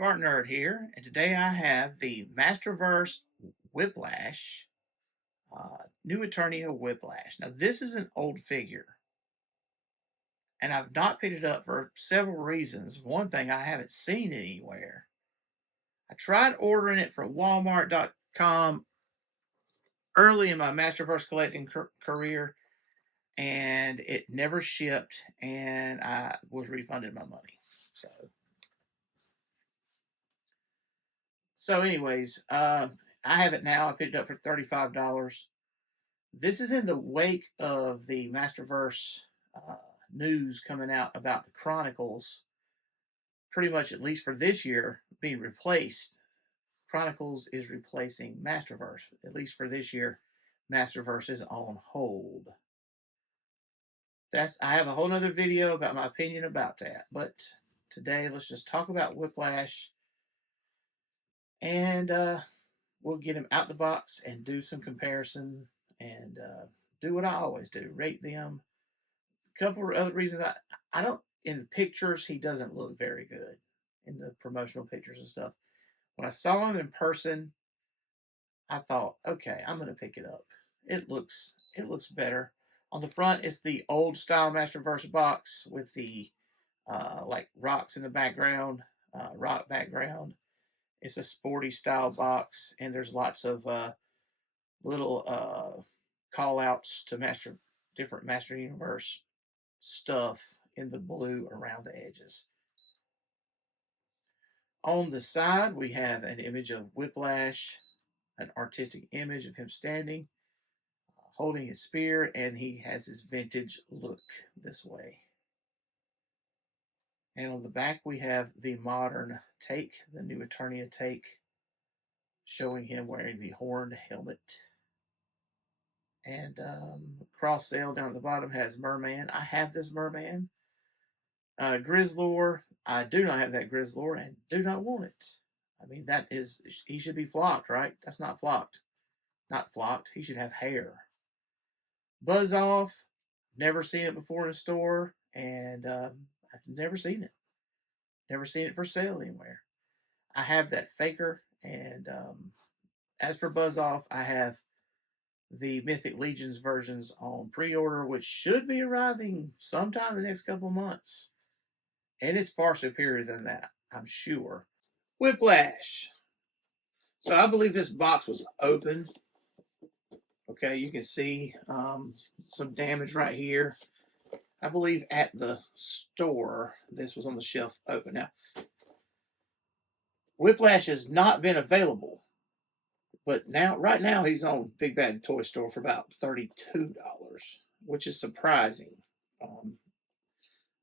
MASTERVERSE here, and today I have the MASTERVERSE Whiplash, New Eternia Whiplash. Now, this is an old figure, and I've not picked it up for several reasons. One thing, I haven't seen it anywhere. I tried ordering it from Walmart.com early in my MASTERVERSE collecting career, and it never shipped, and I was refunded my money. So anyways, I have it now. I picked it up for $35. This is in the wake of the MASTERVERSE news coming out about the Chronicles, pretty much at least for this year, being replaced. Chronicles is replacing MASTERVERSE. At least for this year, MASTERVERSE is on hold. I have a whole nother video about my opinion about that. But today, let's just talk about Whiplash. And we'll get him out the box and do some comparison and do what I always do, rate them. A couple of other reasons I don't, in the pictures, he doesn't look very good in the promotional pictures and stuff. When I saw him in person, I thought, okay, I'm going to pick it up. It looks better. On the front, it's the old style MASTERVERSE box with the like rocks in the background, rock background. It's a sporty style box, and there's lots of little call outs to different Master Universe stuff in the blue around the edges. On the side, we have an image of Whiplash, an artistic image of him standing, holding his spear, and he has his vintage look this way. And on the back, we have the modern take, the New Eternia take, showing him wearing the horned helmet. And cross sail down at the bottom has Merman. I have this Merman. Grizzlor, I do not have that Grizzlor and do not want it. I mean, he should be flocked, right? That's not flocked. Not flocked. He should have hair. Buzz Off, never seen it before in a store, and I've never seen it. Never seen it for sale anywhere. I have that Faker, and as for Buzz Off, I have the Mythic Legions versions on pre-order, which should be arriving sometime in the next couple of months. And it's far superior than that, I'm sure. Whiplash. So I believe this box was open. Okay, you can see some damage right here. I believe at the store, this was on the shelf open. Now, Whiplash has not been available, but right now he's on Big Bad Toy Store for about $32, which is surprising.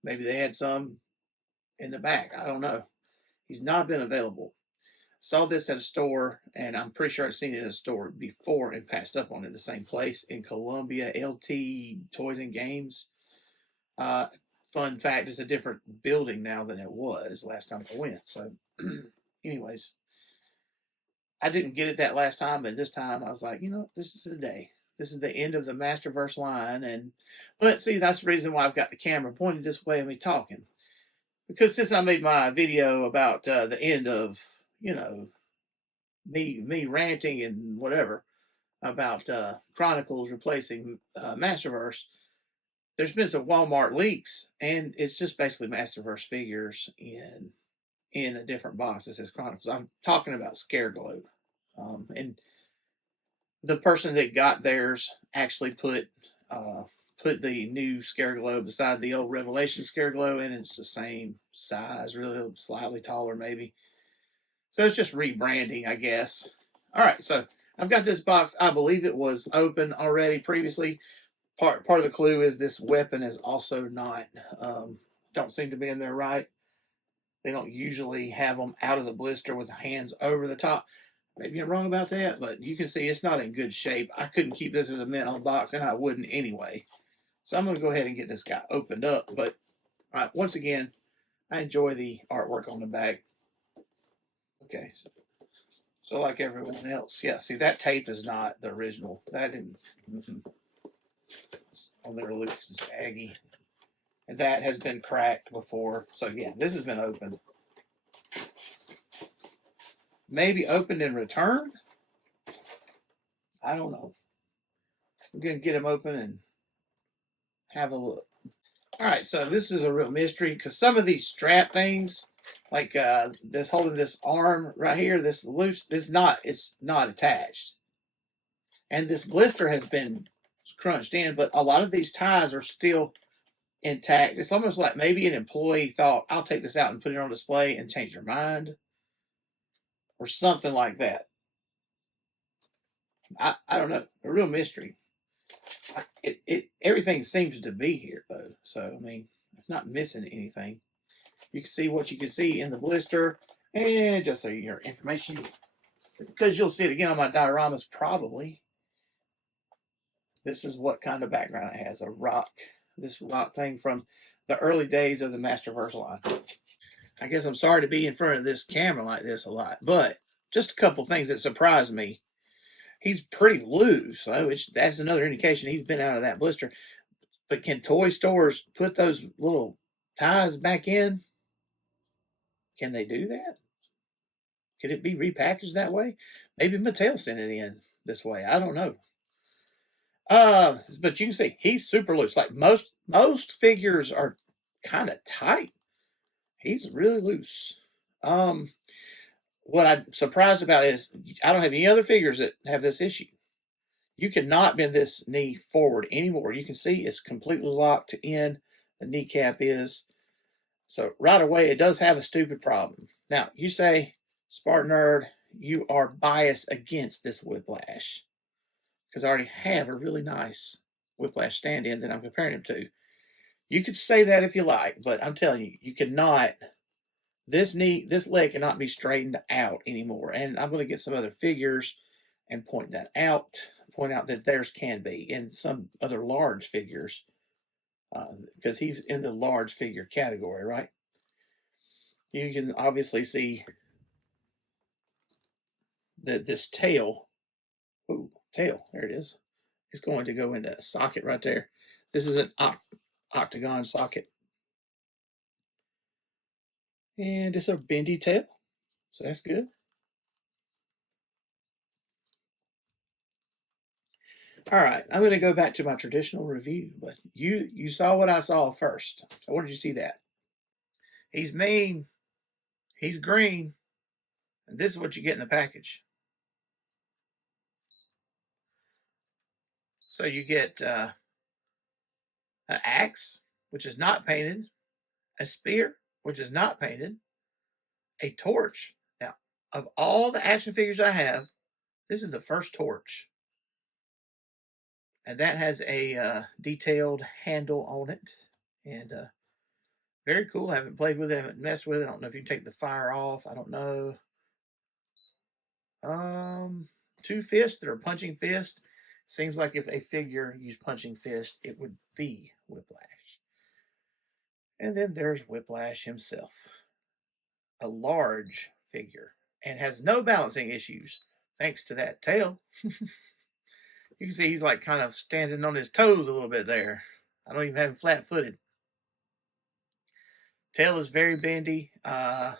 Maybe they had some in the back. I don't know. He's not been available. Saw this at a store, and I'm pretty sure I've seen it in a store before and passed up on it, the same place in Columbia, LT Toys and Games. Fun fact, it's a different building now than it was last time I went. So, anyways, I didn't get it that last time, but this time I was like, you know, this is the day. This is the end of the MASTERVERSE line. But see, that's the reason why I've got the camera pointed this way and me talking. Because since I made my video about the end of, you know, me ranting and whatever about Chronicles replacing MASTERVERSE, there's been some Walmart leaks, and it's just basically MASTERVERSE figures in a different box that says Chronicles. I'm talking about Scare Globe. And the person that got theirs actually put the new Scare Globe beside the old Revelation Scare Globe, and it's the same size, really slightly taller maybe. So it's just rebranding, I guess. All right, so I've got this box. I believe it was open already previously. Part of the clue is this weapon is also not, don't seem to be in there right. They don't usually have them out of the blister with the hands over the top. Maybe I'm wrong about that, but you can see it's not in good shape. I couldn't keep this as a mint on box, and I wouldn't anyway. So I'm going to go ahead and get this guy opened up. But all right, once again, I enjoy the artwork on the back. Okay, so like everyone else, yeah. See, that tape is not the original. That didn't. On there loose and saggy, and that has been cracked before. So yeah, this has been opened. maybe opened and returned. I don't know. I'm going to get him open and have a look. All right, so this is a real mystery because some of these strap things, like this holding this arm right here, this loose, it's not attached. And this blister has been crunched in, but a lot of these ties are still intact. It's almost like maybe an employee thought, I'll take this out and put it on display and change their mind or something like that. I don't know. A real mystery. Everything seems to be here though. So I mean, I'm not missing anything. You can see what you can see in the blister, and just so your information, because you'll see it again on my dioramas probably. This is what kind of background it has. This rock thing from the early days of the Masterverse line. I guess I'm sorry to be in front of this camera like this a lot, but just a couple things that surprised me. He's pretty loose, so that's another indication he's been out of that blister. But can toy stores put those little ties back in? Can they do that? Could it be repackaged that way? Maybe Mattel sent it in this way. I don't know. But you can see he's super loose. Like most figures are kind of tight. He's really loose. What I'm surprised about is I don't have any other figures that have this issue. You cannot bend this knee forward anymore. You can see it's completely locked in. The kneecap is. So right away, it does have a stupid problem. Now, you say, SpartanNerd, you are biased against this Whiplash. Because I already have a really nice Whiplash stand-in that I'm comparing him to. You could say that if you like, but I'm telling you, you cannot. This leg cannot be straightened out anymore. And I'm going to get some other figures and point that out. Point out that theirs can be in some other large figures. Because he's in the large figure category, right? You can obviously see that this tail, tail, there it is. It's going to go into a socket right there. This is an octagon socket. And it's a bendy tail, so that's good. All right, I'm going to go back to my traditional review, but you saw what I saw first. What did you see that? He's mean, he's green, and this is what you get in the package. So you get an axe, which is not painted, a spear, which is not painted, a torch. Now, of all the action figures I have, this is the first torch. And that has a detailed handle on it. And very cool. I haven't played with it, I haven't messed with it. I don't know if you can take the fire off. I don't know. Two fists that are punching fist. Seems like if a figure used punching fist, it would be Whiplash. And then there's Whiplash himself, a large figure, and has no balancing issues thanks to that tail. You can see he's like kind of standing on his toes a little bit there. I don't even have him flat-footed. Tail is very bendy. I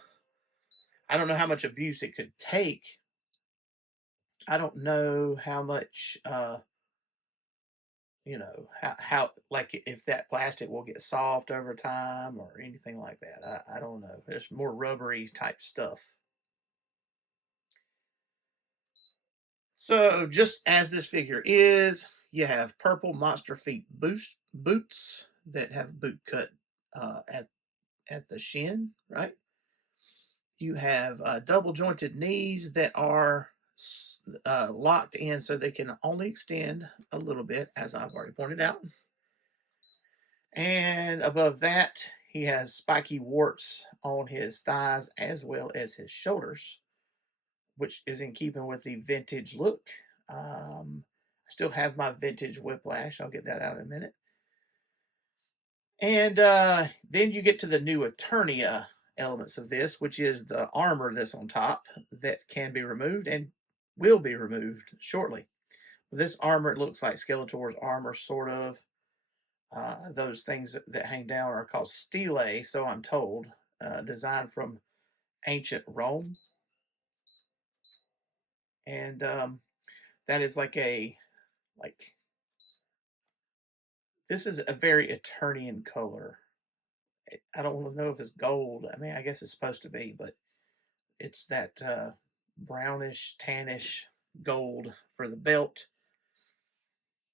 don't know how much abuse it could take. I don't know how much, how like if that plastic will get soft over time or anything like that. I don't know. There's more rubbery type stuff. So just as this figure is, you have purple monster feet boots that have boot cut at the shin, right? You have double jointed knees that are locked in so they can only extend a little bit, as I've already pointed out. And above that, he has spiky warts on his thighs as well as his shoulders, which is in keeping with the vintage look. I still have my vintage Whiplash. I'll get that out in a minute. And then you get to the New Eternia elements of this, which is the armor that's on top that can be removed and will be removed shortly. This armor, it looks like Skeletor's armor, sort of. Those things that hang down are called stelae, so I'm told, designed from ancient Rome. And that is like this is a very Eternian color. I don't know if it's gold. I mean, I guess it's supposed to be, but it's that brownish, tannish gold for the belt.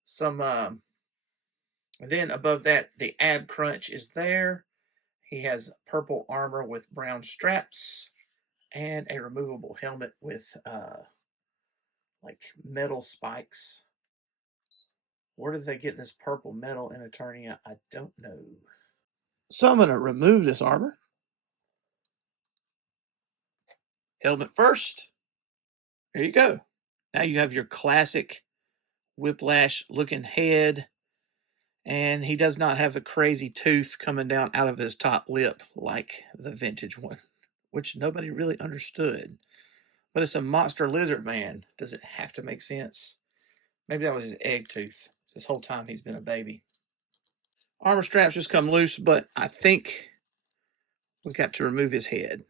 Some then above that, the ab crunch is there. He has purple armor with brown straps and a removable helmet with like metal spikes. Where did they get this purple metal in Eternia? I don't know. So I'm going to remove this armor. Helmet first. There you go. Now you have your classic Whiplash looking head. And he does not have a crazy tooth coming down out of his top lip like the vintage one, which nobody really understood. But it's a monster lizard man. Does it have to make sense? Maybe that was his egg tooth. This whole time he's been a baby. Armor straps just come loose, but I think we got to remove his head.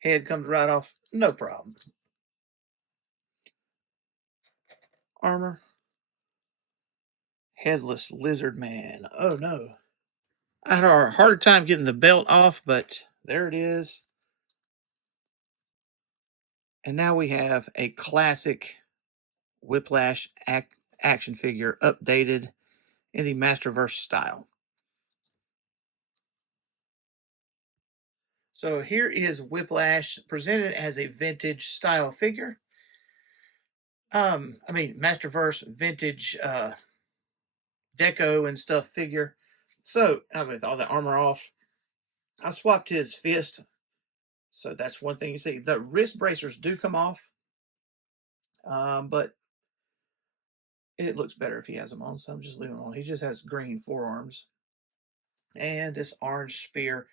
Head comes right off, no problem. Armor. Headless lizard man. Oh no. I had a harder time getting the belt off, but there it is. And now we have a classic Whiplash action figure updated in the Masterverse style. So here is Whiplash presented as a vintage style figure. I mean, Masterverse vintage deco and stuff figure. So with all the armor off, I swapped his fist. So that's one thing you see. The wrist bracers do come off, but it looks better if he has them on. So I'm just leaving them on. He just has green forearms and this orange spear.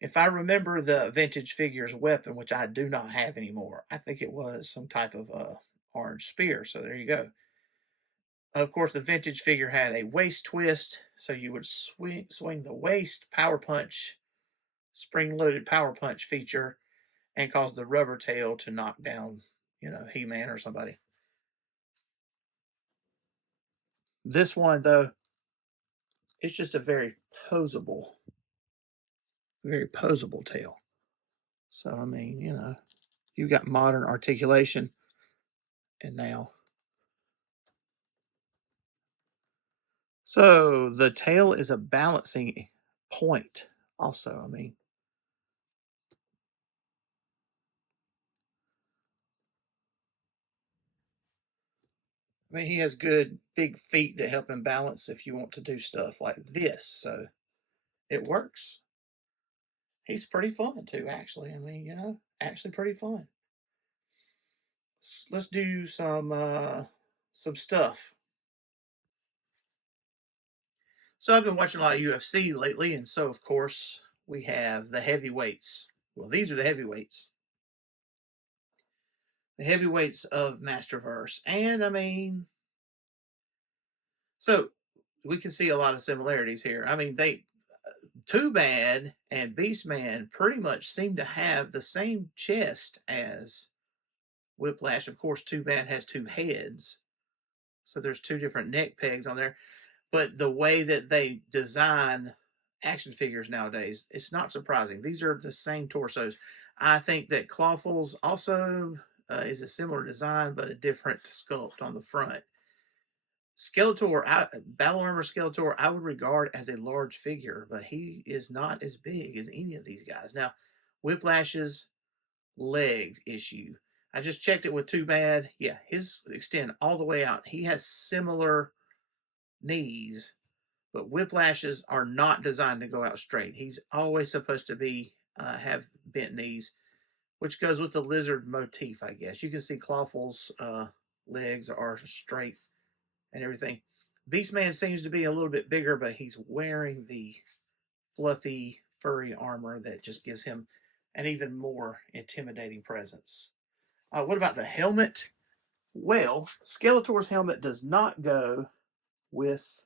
If I remember the vintage figure's weapon, which I do not have anymore, I think it was some type of orange spear. So there you go. Of course, the vintage figure had a waist twist, so you would swing the waist power punch, spring-loaded power punch feature, and cause the rubber tail to knock down, He-Man or somebody. This one, though, it's just a very posable tail. So, I mean, you've got modern articulation, and now. So the tail is a balancing point also. I mean, he has good big feet that help him balance if you want to do stuff like this. So it works. He's pretty fun too, actually. I mean, actually pretty fun. Let's do some stuff. So I've been watching a lot of UFC lately, and so of course we have the heavyweights. Well, these are the heavyweights. The heavyweights of Masterverse. And I mean, so we can see a lot of similarities here. I mean, Too Bad and Beastman pretty much seem to have the same chest as Whiplash. Of course, Too Bad has two heads, so there's two different neck pegs on there. But the way that they design action figures nowadays, it's not surprising. These are the same torsos. I think that Clawful's also is a similar design, but a different sculpt on the front. Skeletor, Battle Armor Skeletor, I would regard as a large figure, but he is not as big as any of these guys. Now, Whiplash's leg issue. I just checked it with Too Bad. Yeah, his extend all the way out. He has similar knees, but Whiplash's are not designed to go out straight. He's always supposed to be have bent knees, which goes with the lizard motif, I guess. You can see Clawful's legs are straight and everything. Beastman seems to be a little bit bigger, but he's wearing the fluffy, furry armor that just gives him an even more intimidating presence. What about the helmet? Well, Skeletor's helmet does not go with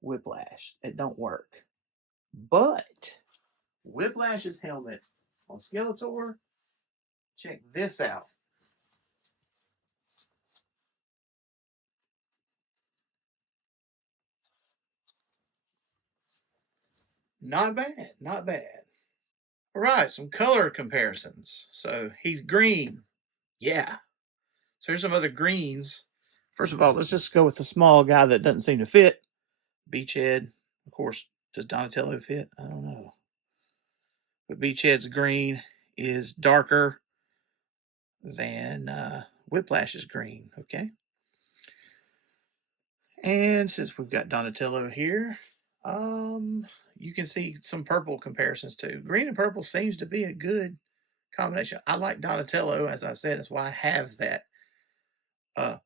Whiplash. It don't work. But Whiplash's helmet on Skeletor. Check this out. Not bad, not bad. All right, some color comparisons. So he's green. Yeah. So here's some other greens. First of all, let's just go with the small guy that doesn't seem to fit. Beachhead. Of course, does Donatello fit? I don't know. But Beachhead's green is darker than Whiplash's green. Okay. And since we've got Donatello here, you can see some purple comparisons too. Green and purple seems to be a good combination. I like Donatello, as I said. That's why I have that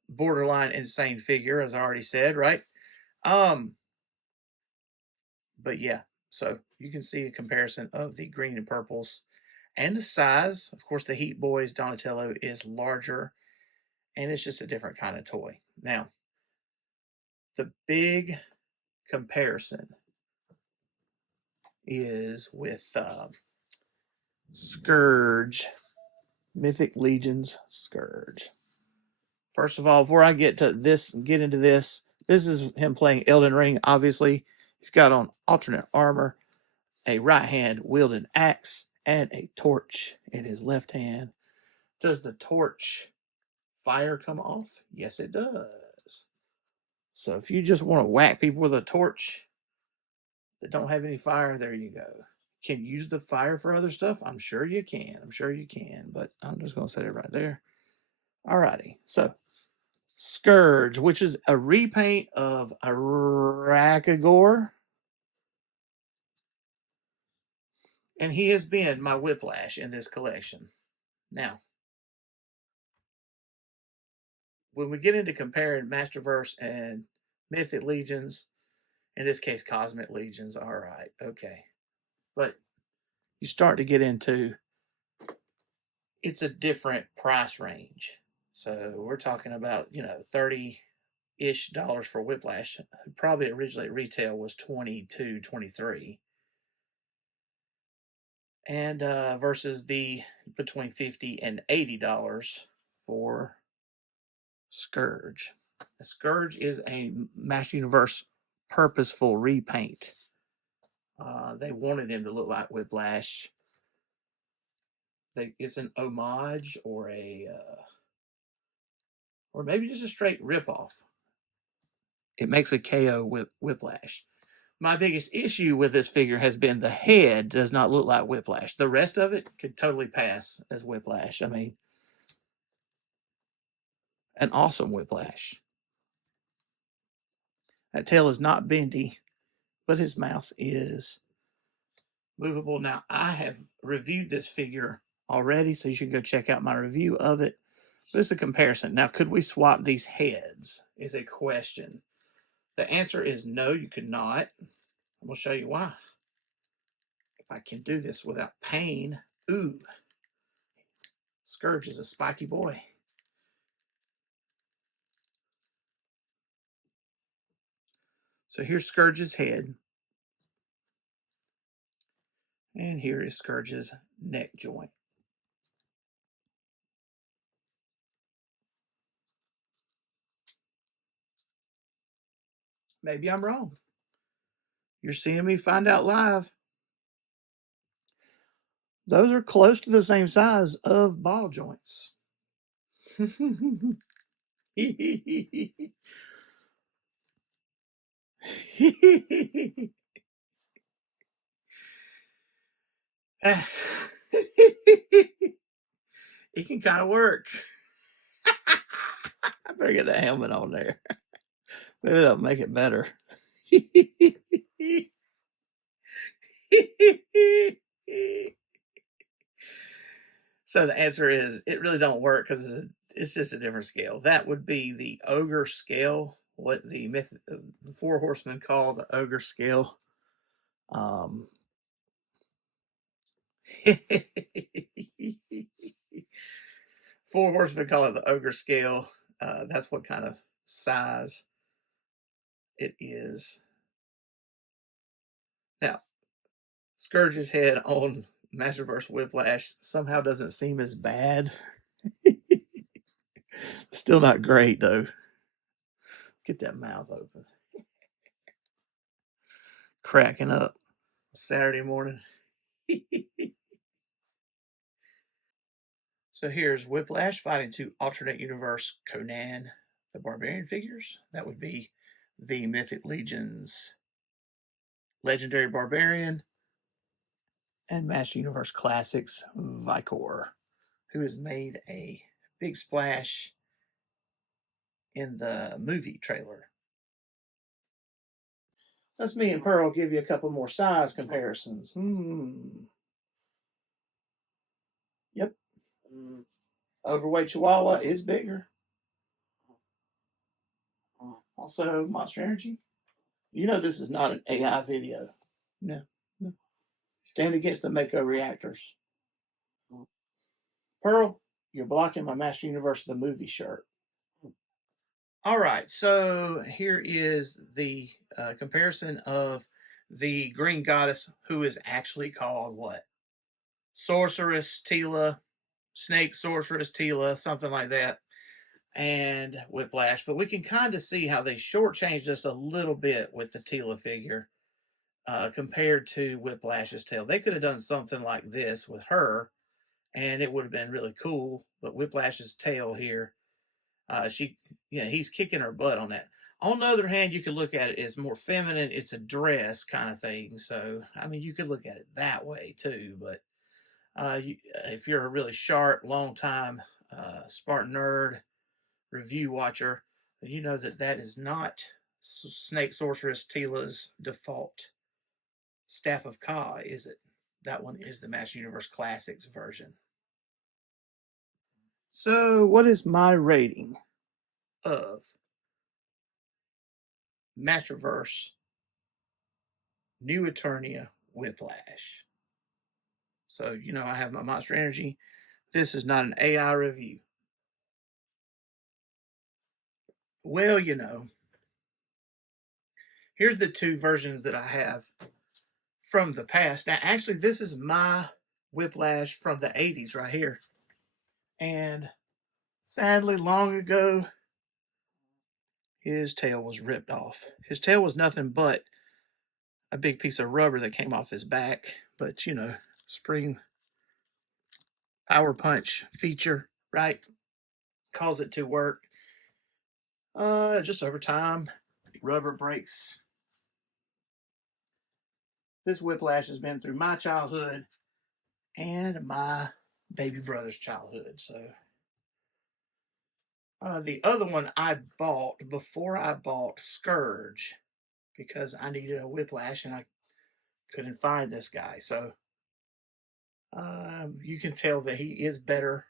borderline insane figure, as I already said, right? But yeah, so you can see a comparison of the green and purples and the size. Of course, the Heat Boys Donatello is larger, and it's just a different kind of toy. Now, the big comparison is with Scourge, Mythic Legions Scourge. First of all, before I get into this, this is him playing Elden Ring. Obviously, he's got on alternate armor, a right hand wielding axe, and a torch in his left hand. Does the torch fire come off? Yes, it does. So if you just want to whack people with a torch that don't have any fire, there you go. Can you use the fire for other stuff? I'm sure you can. But I'm just going to set it right there. Alrighty. So Scourge, which is a repaint of Rakagor. And he has been my Whiplash in this collection. Now, when we get into comparing Masterverse and Mythic Legions, in this case, Cosmic Legions, all right, okay. But you start to get into, it's a different price range. So we're talking about, 30-ish dollars for Whiplash. Probably originally at retail was 22, 23. And versus the between $50 and $80 for Scourge. Scourge is a Master Universe purposeful repaint. They wanted him to look like Whiplash. It's an homage or or maybe just a straight ripoff. It makes a KO with Whiplash. My biggest issue with this figure has been the head does not look like Whiplash. The rest of it could totally pass as Whiplash. I mean, an awesome Whiplash. That tail is not bendy, but his mouth is movable. Now, I have reviewed this figure already, so you should go check out my review of it. But it's a comparison. Now, could we swap these heads? Is a question. The answer is no, you could not. I'm going to show you why. If I can do this without pain. Ooh. Scourge is a spiky boy. So here's Scourge's head. And here is Scourge's neck joint. Maybe I'm wrong. You're seeing me find out live. Those are close to the same size of ball joints. It can kind of work. I better get that helmet on there. Maybe that'll make it better. So the answer is it really don't work because it's just a different scale. That would be the ogre scale, what the Four Horsemen call the ogre scale. Four Horsemen call it the ogre scale. That's what kind of size it is. Now, Scourge's head on Masterverse Whiplash somehow doesn't seem as bad. Still not great, though. Get that mouth open. Cracking up. Saturday morning. So here's Whiplash fighting two alternate universe Conan the Barbarian figures. That would be the Mythic Legion's Legendary Barbarian and Master Universe Classics Vicor, who has made a big splash in the movie trailer. Let's me and Pearl give you a couple more size comparisons. Yep. Overweight Chihuahua is bigger. Also, Monster Energy. You know this is not an AI video. No. Stand against the Mako reactors. Pearl, you're blocking my Master Universe the movie shirt. All right, so here is the comparison of the green goddess, who is actually called what? Sorceress Tila, Snake Sorceress Tila, something like that, and Whiplash. But we can kind of see how they shortchanged us a little bit with the Tila figure compared to Whiplash's tail. They could have done something like this with her, and it would have been really cool. But Whiplash's tail here, he's kicking her butt on that. On the other hand, you could look at it as more feminine. It's a dress kind of thing. So, I mean, you could look at it that way too. But if you're a really sharp, long time Spartan nerd review watcher, then you know that that is not Snake Sorceress Tila's default Staff of Ka, is it? That one is the Master Universe Classics version. So, what is my rating of Masterverse New Eternia Whiplash? So, I have my Monster Energy. This is not an AI review. Well, here's the two versions that I have from the past. Now, actually, this is my Whiplash from the 80s right here. And sadly, long ago, his tail was ripped off. His tail was nothing but a big piece of rubber that came off his back. But, spring power punch feature, right? Cause it to work. Just over time, rubber breaks. This Whiplash has been through my childhood and my baby brother's childhood. So the other one I bought before I bought Scourge because I needed a Whiplash and I couldn't find this guy. So you can tell that he is better.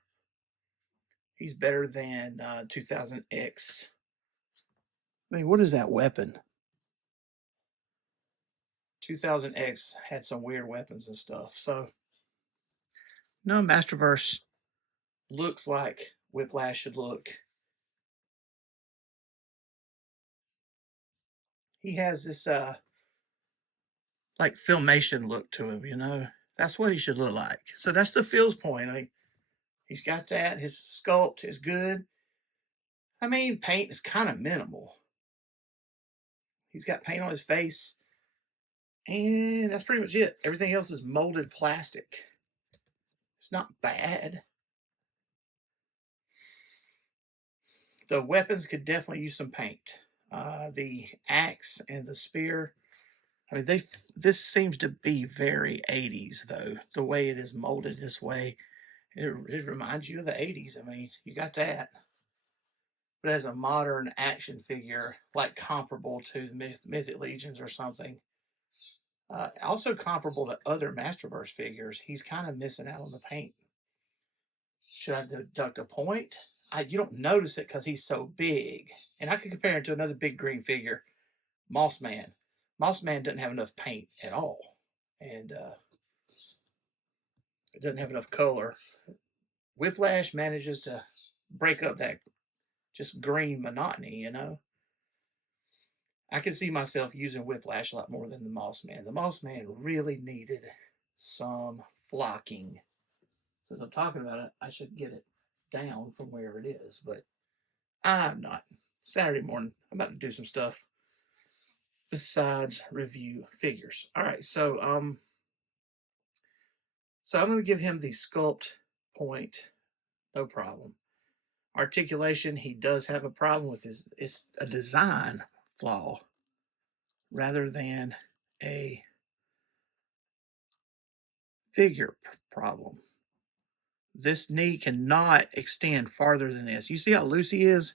He's better than 2000X. I mean, what is that weapon? 2000X had some weird weapons and stuff. So, no, Masterverse looks like Whiplash should look. He has this like filmation look to him, That's what he should look like. So that's the feels point. I mean, he's got that. His sculpt is good. I mean, paint is kind of minimal. He's got paint on his face. And that's pretty much it. Everything else is molded plastic. It's not bad. The weapons could definitely use some paint. The axe and the spear. I mean, this seems to be very 80s, though. The way it is molded this way, it reminds you of the 80s. I mean, you got that. But as a modern action figure, like comparable to the Mythic Legions or something, also comparable to other Masterverse figures, he's kind of missing out on the paint. Should I deduct a point? You don't notice it because he's so big. And I could compare him to another big green figure, Moss Man. Moss Man doesn't have enough paint at all. And it doesn't have enough color. Whiplash manages to break up that just green monotony, I can see myself using Whiplash a lot more than the Moss Man. The Moss Man really needed some flocking. Since I'm talking about it, I should get it down from wherever it is, but I'm not. Saturday morning, I'm about to do some stuff besides review figures. All right, so I'm going to give him the sculpt point, no problem. Articulation, he does have a problem with his. It's a design flaw rather than a figure problem. This knee cannot extend farther than this. You see how loose he is?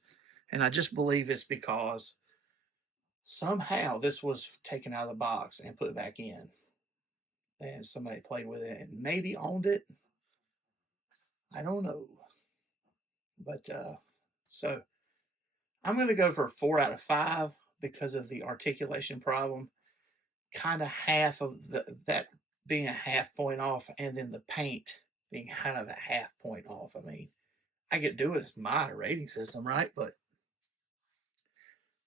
And I just believe it's because somehow this was taken out of the box and put back in. And somebody played with it and maybe owned it. I don't know. But so I'm going to go for 4 out of 5 because of the articulation problem. Kind of half of that being a half point off, and then the paint being kind of a half point off. I mean, I could do it as my rating system, right? But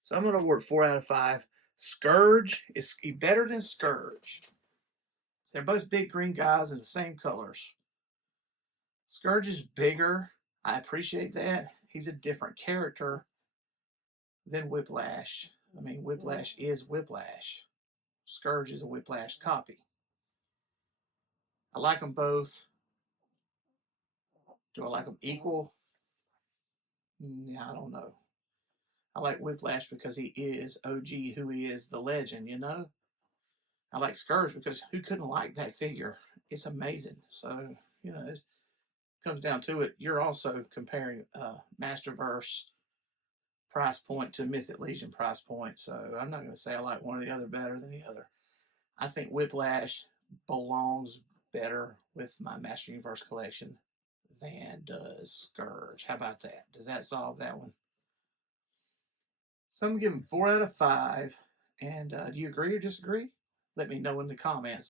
so I'm going to award 4 out of 5. Scourge is better than Scourge. They're both big green guys in the same colors. Scourge is bigger. I appreciate that. He's a different character than Whiplash. I mean, Whiplash is Whiplash. Scourge is a Whiplash copy. I like them both. Do I like them equal? Yeah, I don't know. I like Whiplash because he is OG, who he is, the legend, you know? I like Scourge because who couldn't like that figure? It's amazing. So, you know, it comes down to it. You're also comparing Masterverse price point to Mythic Legion price point. So I'm not going to say I like one or the other better than the other. I think Whiplash belongs better with my Master Universe collection than does Scourge. How about that? Does that solve that one? So I'm giving 4 out of 5. And do you agree or disagree? Let me know in the comments.